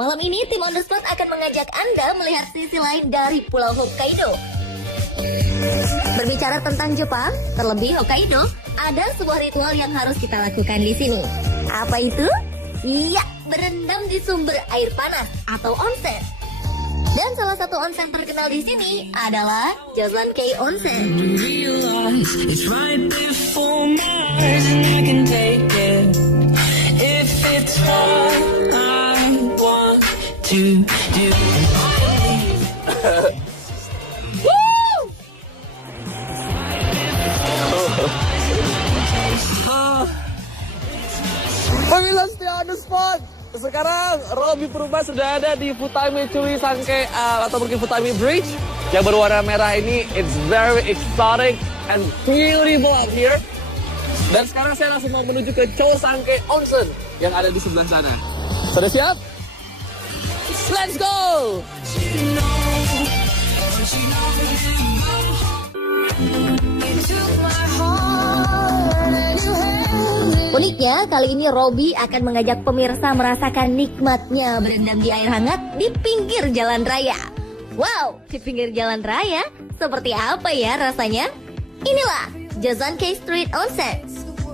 Malam ini tim On The Spot akan mengajak Anda melihat sisi lain dari Pulau Hokkaido. Berbicara tentang Jepang, terlebih Hokkaido, ada sebuah ritual yang harus kita lakukan di sini. Apa itu? Iya, berendam di sumber air panas atau onsen. Dan salah satu onsen terkenal di sini adalah Joseon-kei Onsen. Pemirsa setia On The Spot. Sekarang Robby Purba sudah ada di Futami Chui Sangke atau mungkin Futami Bridge yang berwarna merah ini. It's very exotic and beautiful out here. Dan sekarang saya langsung mau menuju ke Chousangke Onsen yang ada di sebelah sana. Sudah siap? Let's go! Uniknya, kali ini Robby akan mengajak pemirsa merasakan nikmatnya berendam di air hangat di pinggir jalan raya. Wow, di pinggir jalan raya? Seperti apa ya rasanya? Inilah Joseon-kei Street Onsen.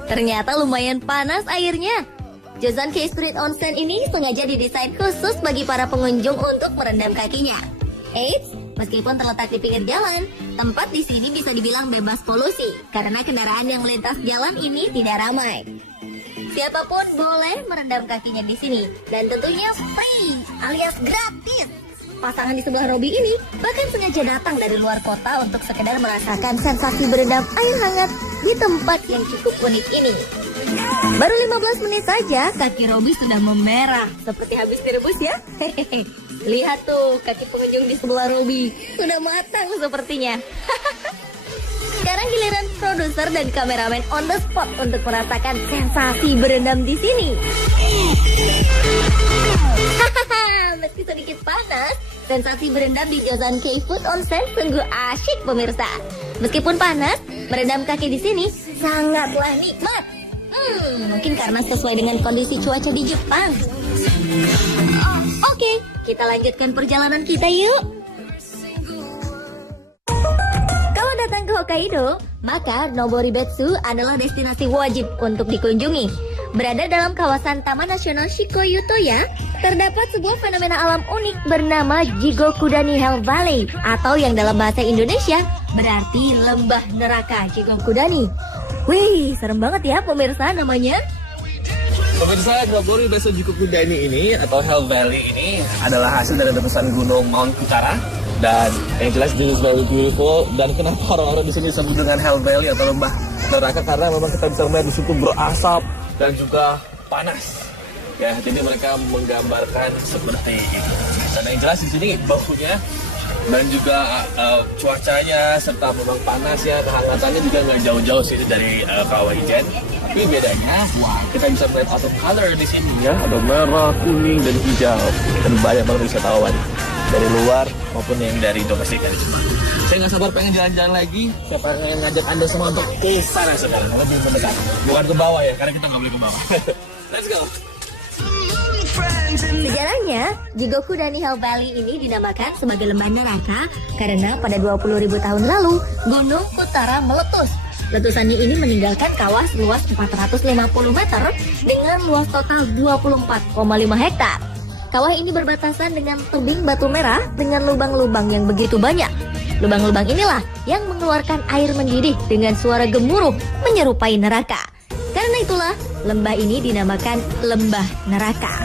Ternyata lumayan panas airnya. Joseon-kei Street Onsen ini sengaja didesain khusus bagi para pengunjung untuk merendam kakinya. Eits, meskipun terletak di pinggir jalan, tempat di sini bisa dibilang bebas polusi karena kendaraan yang melintas jalan ini tidak ramai. Siapapun boleh merendam kakinya di sini dan tentunya free alias gratis. Pasangan di sebelah Robby ini bahkan sengaja datang dari luar kota untuk sekedar merasakan sensasi berendam air hangat di tempat yang cukup unik ini. Baru 15 menit saja kaki Robby sudah memerah seperti habis direbus ya. Hehehe. Lihat tuh kaki pengunjung di sebelah Robby sudah matang sepertinya. Sekarang giliran produser dan kameramen On The Spot untuk merasakan sensasi berendam di sini. Hahaha, meski sedikit panas, sensasi berendam di Joseon-kei Food Onsen sungguh asyik pemirsa. Meskipun panas, berendam kaki di sini sangatlah nikmat. Mungkin karena sesuai dengan kondisi cuaca di Jepang. Oke, kita lanjutkan perjalanan kita yuk. Kalau datang ke Hokkaido, maka Noboribetsu adalah destinasi wajib untuk dikunjungi. Berada dalam kawasan Taman Nasional Shikoyutoya, terdapat sebuah fenomena alam unik bernama Jigokudani Hell Valley, atau yang dalam bahasa Indonesia berarti lembah neraka Jigokudani. Wih, serem banget ya pemirsa namanya. Pemirsa, Noboribetsu Jigokudani ini atau Hell Valley ini adalah hasil dari letusan gunung Mount Kutara. Dan yang jelas this is very beautiful. Dan kenapa orang-orang di sini disebut dengan Hell Valley atau lembah neraka? Karena memang kita bisa melihat di situ berasap dan juga panas. Ya, jadi mereka menggambarkan seperti itu. Dan yang jelas di sini baunya dan juga cuacanya serta memang panas ya, kehangatannya juga nggak jauh-jauh sih dari Kawah Ijen. Tapi bedanya, kita bisa melihat autumn color di sini ya, ada merah, kuning dan hijau. Dan banyak banget wisatawan dari luar maupun yang dari domestik dari Jepang. Saya nggak sabar pengen jalan-jalan lagi. Saya pengen ngajak Anda semua untuk ke sana sekarang, lebih mendekat, bukan ke bawah ya, karena kita nggak boleh ke bawah. Let's go. Sejarahnya, Jigokudani Hell Valley ini dinamakan sebagai lembah neraka karena pada 20.000 tahun lalu Gunung Kutara meletus. Letusannya ini meninggalkan kawah seluas 450 meter dengan luas total 24,5 hektar. Kawah ini berbatasan dengan tebing batu merah dengan lubang-lubang yang begitu banyak. Lubang-lubang inilah yang mengeluarkan air mendidih dengan suara gemuruh menyerupai neraka. Karena itulah lembah ini dinamakan lembah neraka.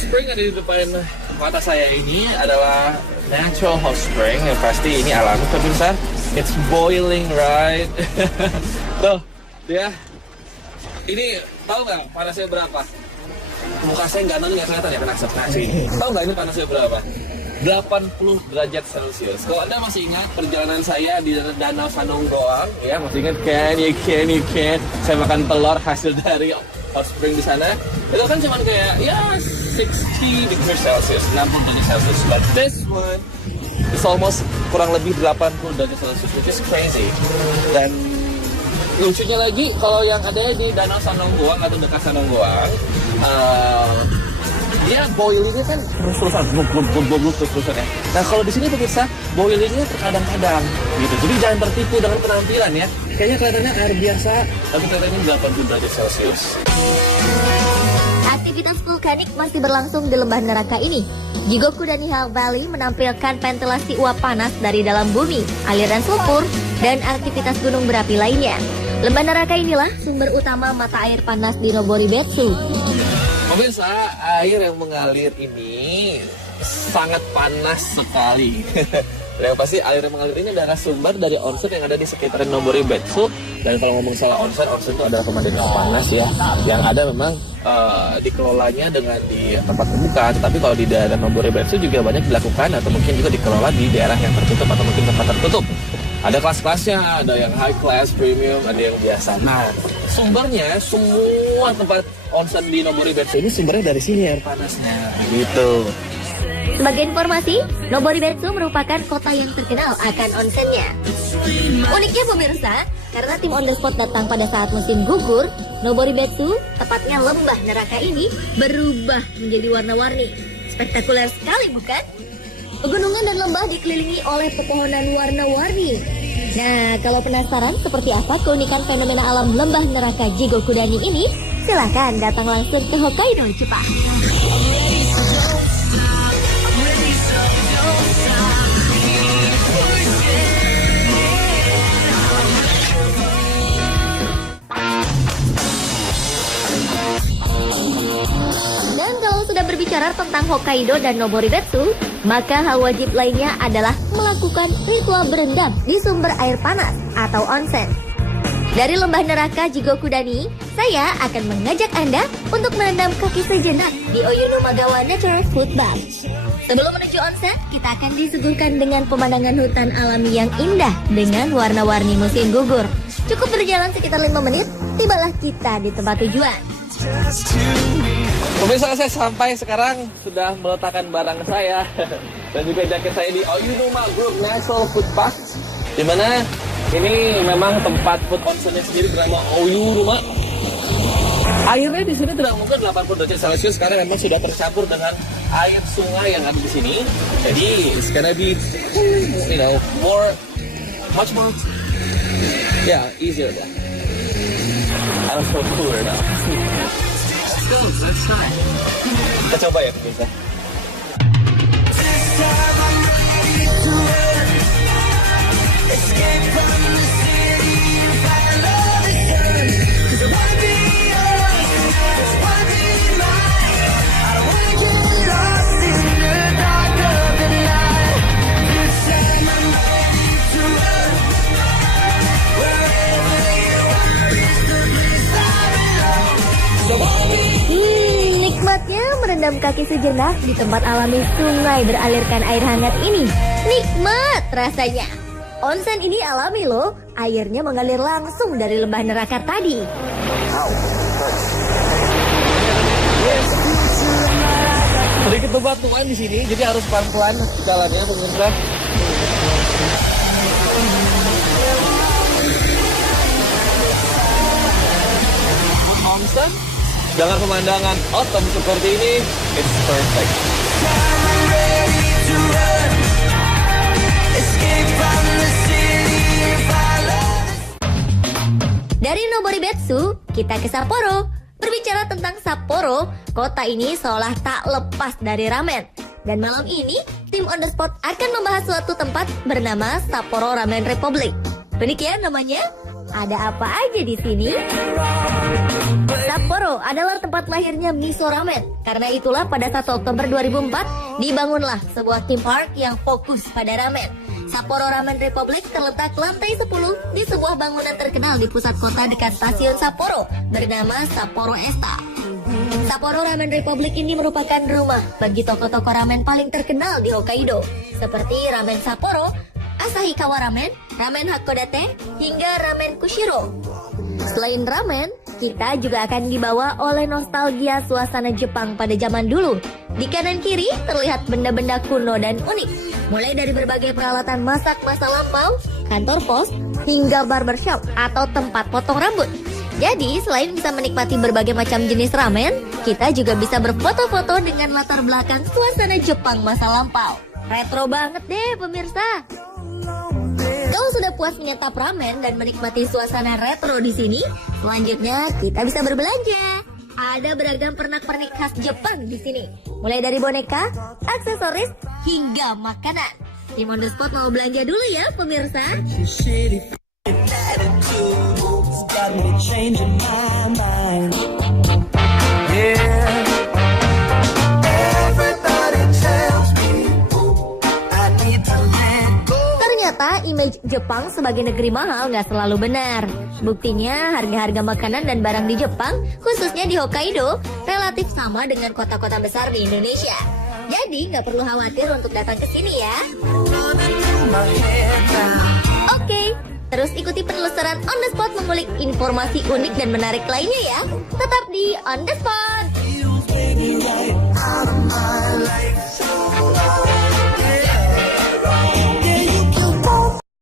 Spring ada di depan mata saya ini adalah natural hot spring yang pasti ini alami pemirsa. It's boiling right. Tuh ya, ini tahu nggak panasnya berapa? Muka saya nggak kelihatan ya kena asap nasi. Tahu nggak ini panasnya berapa? 80 derajat Celcius. Kalau Anda masih ingat perjalanan saya di Danau Sanonggoang, ya masih ingat can you can, saya makan telur hasil dari hot spring di sana. Itu kan cuma kayak ya 60 degrees Celsius, 60 derajat Celcius. But this one is almost kurang lebih 80 derajat Celcius, which is crazy. Dan lucunya lagi, kalau yang ada di Danau Sanonggoang atau dekat Sanonggoang, dia boilingnya kan terus-terusan, terus-terusan ya. Nah kalau di sini pemirsa, boilingnya terkadang-kadang gitu. Jadi jangan tertipu dengan penampilan ya. Kayaknya kelihatannya air biasa, tapi kelihatannya 80 derajat Celcius. Aktivitas vulkanik masih berlangsung di lembah neraka ini. Jigoku dan Nihal Valley menampilkan ventilasi uap panas dari dalam bumi, aliran sulfur, dan aktivitas gunung berapi lainnya. Lembah neraka inilah sumber utama mata air panas di Noboribetsu. Pemirsa, air yang mengalir ini sangat panas sekali. Yang pasti air yang mengalir ini adalah sumber dari onsen yang ada di sekitaran Noboribetsu. Dan kalau ngomong soal onsen itu adalah pemandian air panas ya, yang ada memang dikelolanya dengan di tempat terbuka. Tetapi kalau di daerah Noboribetsu juga banyak dilakukan atau mungkin juga dikelola di daerah yang tertutup atau mungkin tempat tertutup. Ada kelas-kelasnya, ada yang high class, premium, ada yang biasa. Nah, sumbernya semua tempat onsen di Noboribetsu ini sumbernya dari sini air panasnya, gitu. Sebagai informasi, Noboribetsu merupakan kota yang terkenal akan onsennya. Uniknya pemirsa, karena tim on the spot datang pada saat musim gugur, Noboribetsu, tepatnya lembah neraka ini, berubah menjadi warna-warni. Spektakuler sekali bukan? Pegunungan dan lembah dikelilingi oleh pepohonan warna-warni. Nah, kalau penasaran seperti apa keunikan fenomena alam lembah neraka Jigokudani ini, silahkan datang langsung ke Hokkaido, Jepang. Dan kalau sudah berbicara tentang Hokkaido dan Noboribetsu, maka hal wajib lainnya adalah melakukan ritual berendam di sumber air panas atau onsen. Dari lembah neraka Jigokudani, saya akan mengajak Anda untuk merendam kaki sejenak di Oyunumagawa Natural Food Bath. Sebelum menuju onsen, kita akan disuguhkan dengan pemandangan hutan alami yang indah dengan warna-warni musim gugur. Cukup berjalan sekitar 5 menit, tibalah kita di tempat tujuan. Pemirsa, saya sampai sekarang sudah meletakkan barang saya dan juga jaket saya di Oyunuma Group Natural Food Park, di mana ini memang tempat food onsennya sendiri bernama Oyunuma. Airnya di sini tidak mungkin 80 derajat Celcius karena memang sudah tercampur dengan air sungai yang ada di sini. Jadi it's gonna be, much more, easier than. I'm so cooler now. Let's try. Kita coba ya pemirsa. Nikmatnya merendam kaki sejenak di tempat alami sungai beralirkan air hangat ini. Nikmat rasanya. Onsen ini alami loh, airnya mengalir langsung dari lembah neraka tadi. Sedikit bebatuan di sini, jadi harus pelan-pelan jalannya pemirsa. Onsen dengan pemandangan autumn seperti ini, it's perfect. Dari Noboribetsu, kita ke Sapporo. Berbicara tentang Sapporo, kota ini seolah tak lepas dari ramen. Dan malam ini, tim on the spot akan membahas suatu tempat bernama Sapporo Ramen Republic. Unik ya namanya? Ada apa aja di sini? Sapporo adalah tempat lahirnya miso ramen. Karena itulah pada 1 Oktober 2004 dibangunlah sebuah theme park yang fokus pada ramen. Sapporo Ramen Republic terletak lantai 10 di sebuah bangunan terkenal di pusat kota dekat stasiun Sapporo bernama Sapporo Esta. Sapporo Ramen Republic ini merupakan rumah bagi toko-toko ramen paling terkenal di Hokkaido, seperti Ramen Sapporo, Asahikawa Ramen, Ramen Hakodate, hingga Ramen Kushiro. Selain ramen, kita juga akan dibawa oleh nostalgia suasana Jepang pada zaman dulu. Di kanan kiri terlihat benda-benda kuno dan unik, mulai dari berbagai peralatan masak masa lampau, kantor pos, hingga barbershop atau tempat potong rambut. Jadi, selain bisa menikmati berbagai macam jenis ramen, kita juga bisa berfoto-foto dengan latar belakang suasana Jepang masa lampau. Retro banget deh pemirsa. Kalau sudah puas menyantap ramen dan menikmati suasana retro di sini, selanjutnya kita bisa berbelanja. Ada beragam pernak-pernik khas Jepang di sini, mulai dari boneka, aksesoris, hingga makanan. Tim On The Spot mau belanja dulu ya pemirsa. Ternyata image Jepang sebagai negeri mahal nggak selalu benar. Buktinya harga-harga makanan dan barang di Jepang, khususnya di Hokkaido, relatif sama dengan kota-kota besar di Indonesia. Jadi nggak perlu khawatir untuk datang ke sini ya. Oke, terus ikuti penelusuran On The Spot mengulik informasi unik dan menarik lainnya ya. Tetap di On The Spot.